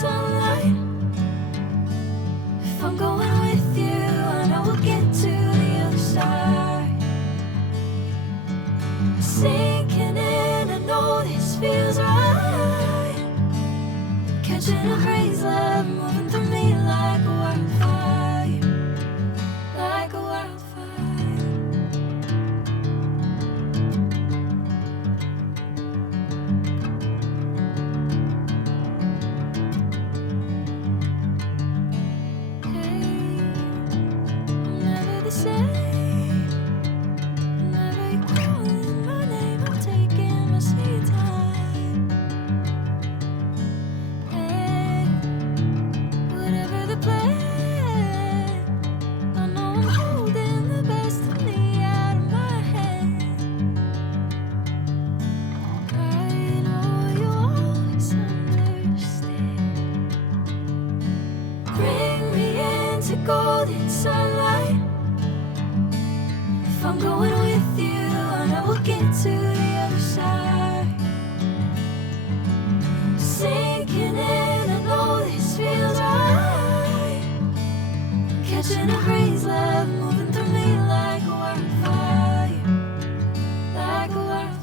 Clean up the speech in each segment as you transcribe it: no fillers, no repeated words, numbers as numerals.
sunlight. If I'm going with you, I know we'll get to the other side. Sinking in, I know this feels right. Catching a crazy love moving through me like a wildfire, like a wildfire. Golden sunlight. If I'm going with you, I know we'll get to the other side. Sinking in, I know this feels right. Catching a crazy love moving through me like a wildfire, like a wildfire.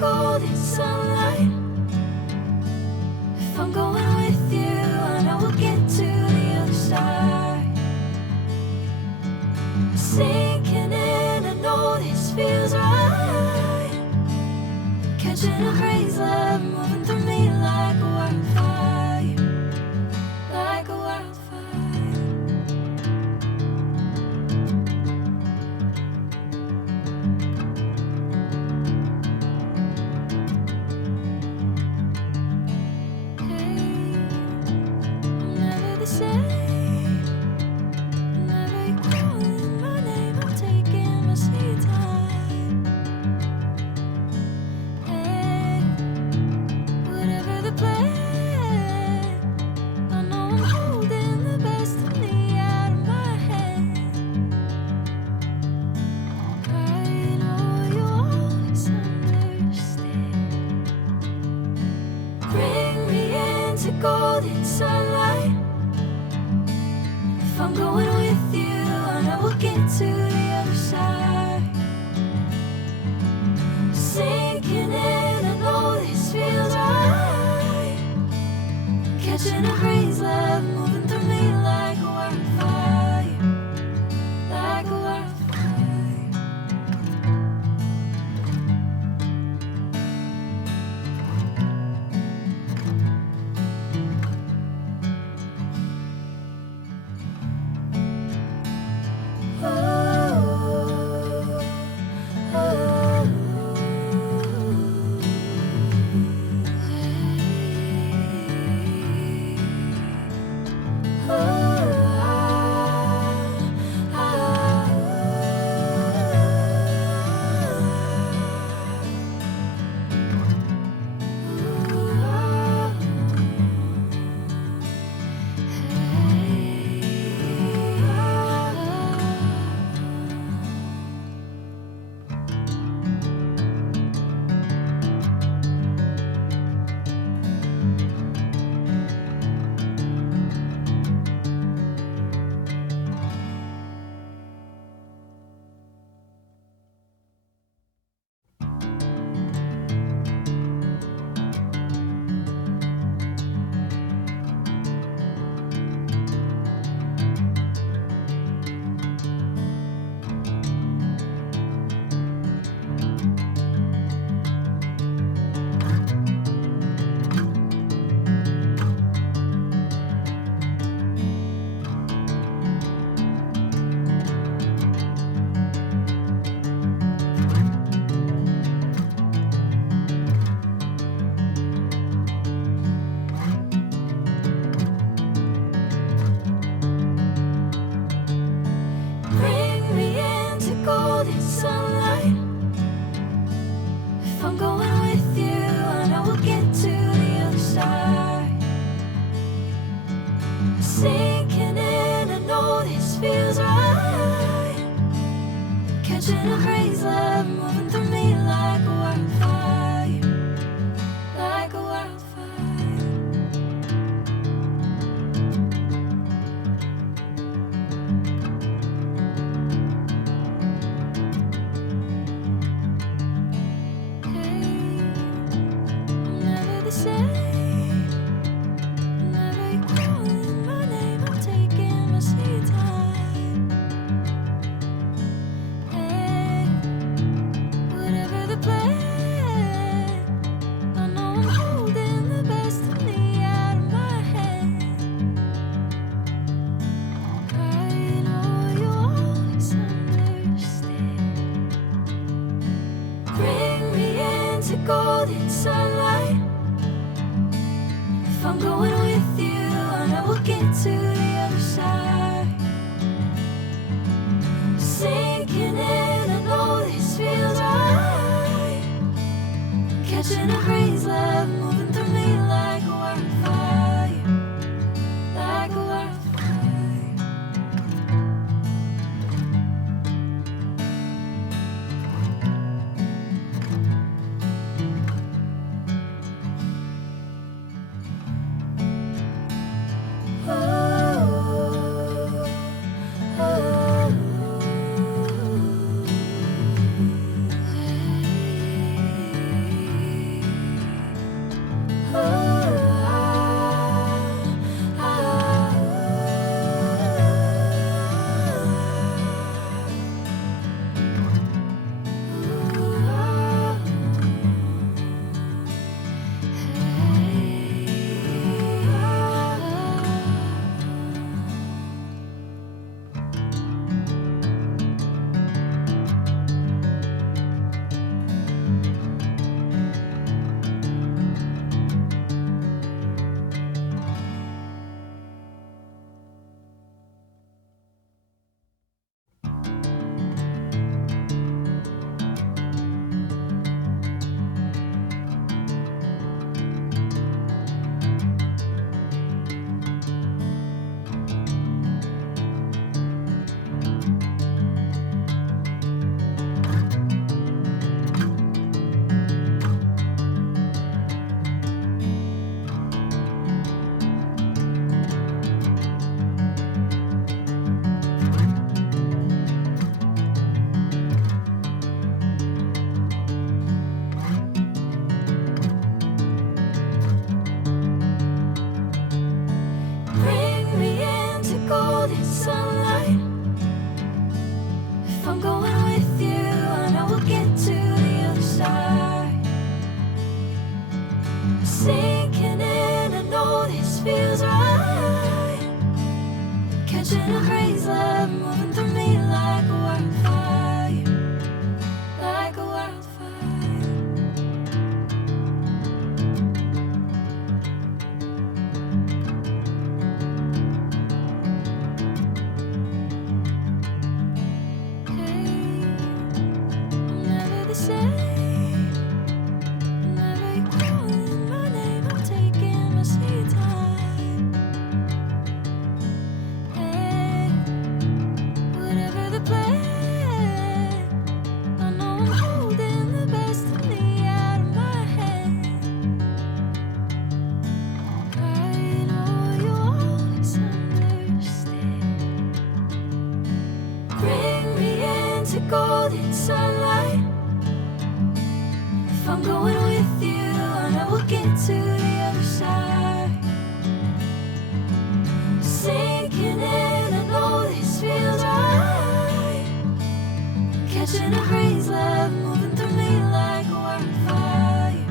Golden sunlight. If I'm going with you, I know we'll get to the other side. Sinking in, I know this feels right. Catching a crazy love moving through me like a wildfire, like a wildfire. Golden sunlight. If I'm going with you, I know we'll get to the other side. Sinking in, I know this feels right. Catching a crazy love moving through me like a wildfire, like a wildfire. golden sunlight. If I'm going with you, I know we'll get to the other side. Sinking in, I know this feels right. Catching a crazy love moving through me like a wildfire, like a wildfire. Golden sunlight. If I'm going with you, I know we'll get to the other side. Sinking in, I know this feels right. Catching a crazy love moving through me like a wildfire, like a wildfire. Sinking in, I know this feels right. Catching a crazy love moving through me like a wildfire, like a wildfire. Hey, I'm never the same. Golden sunlight. If I'm going with you, I know we'll get to the other side. Sinking in, I know this feels right. Catching a crazy love moving through me like a wildfire,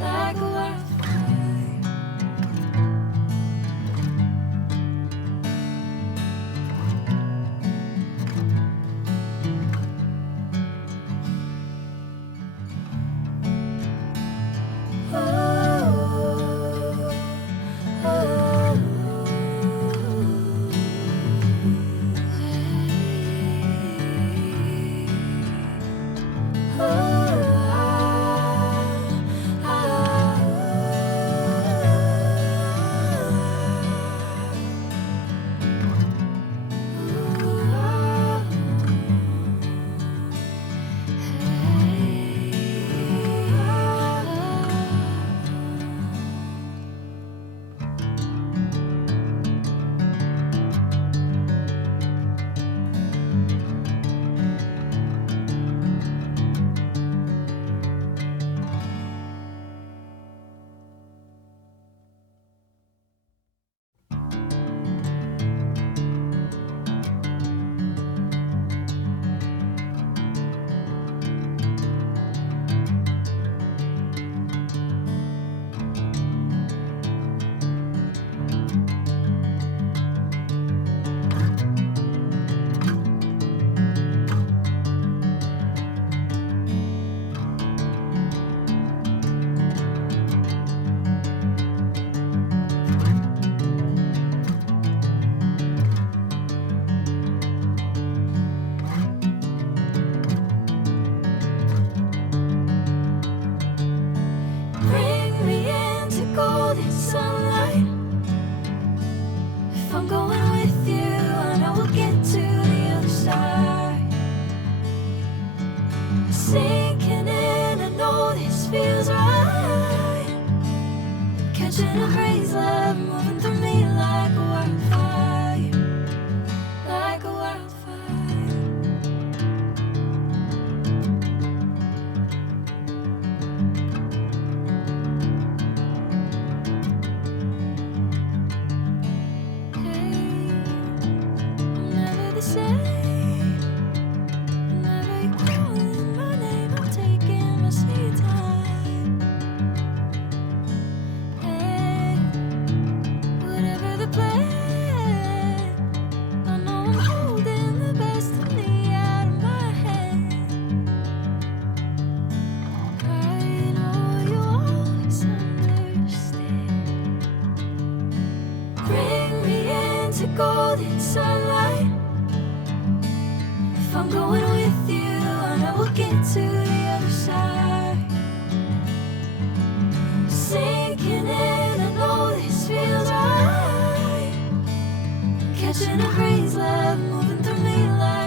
like a wildfire. Oh, oh, oh. I'm going with you, I know we'll get to the other side. Sinking in, I know this feels right. Catching a crazy love moving through me like a wildfire, like a wildfire. Hey, I'm never the same. Whenever you're calling my name, I'm taking my sweet time. Hey, whatever the plan, I know I'm holding the best of me out of my hand. I know you always understand. Bring me into golden sunlight. If I'm going with you, I know we'll get to the other side. Sinking in, I know this feels right. Catching a crazy love moving through me like